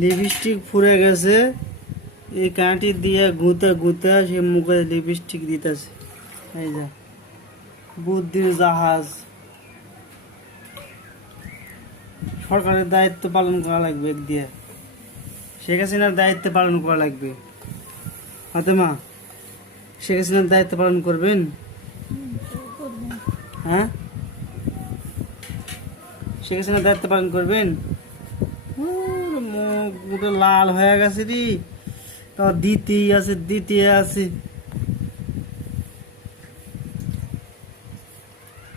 Lipstick ফুরে গেছে, এই কাঁটি দিয়ে গুঁতে গুঁতে সে মুখে লিপস্টিক দিতেছে। এই যা বুদ্ধির জাহাজ। সরকারের দায়িত্ব পালন করা লাগবে দিয়ে, শেখ হাসিনার দায়িত্ব পালন করা লাগবে। ফাতেমা, শেখ হাসিনার দায়িত্ব পালন করবেন? হ্যাঁ, শেখ হাসিনার দায়িত্ব পালন করবেন? মুখ লাল হয়ে গেছে রে, দিতেই আছে দিতে আছে।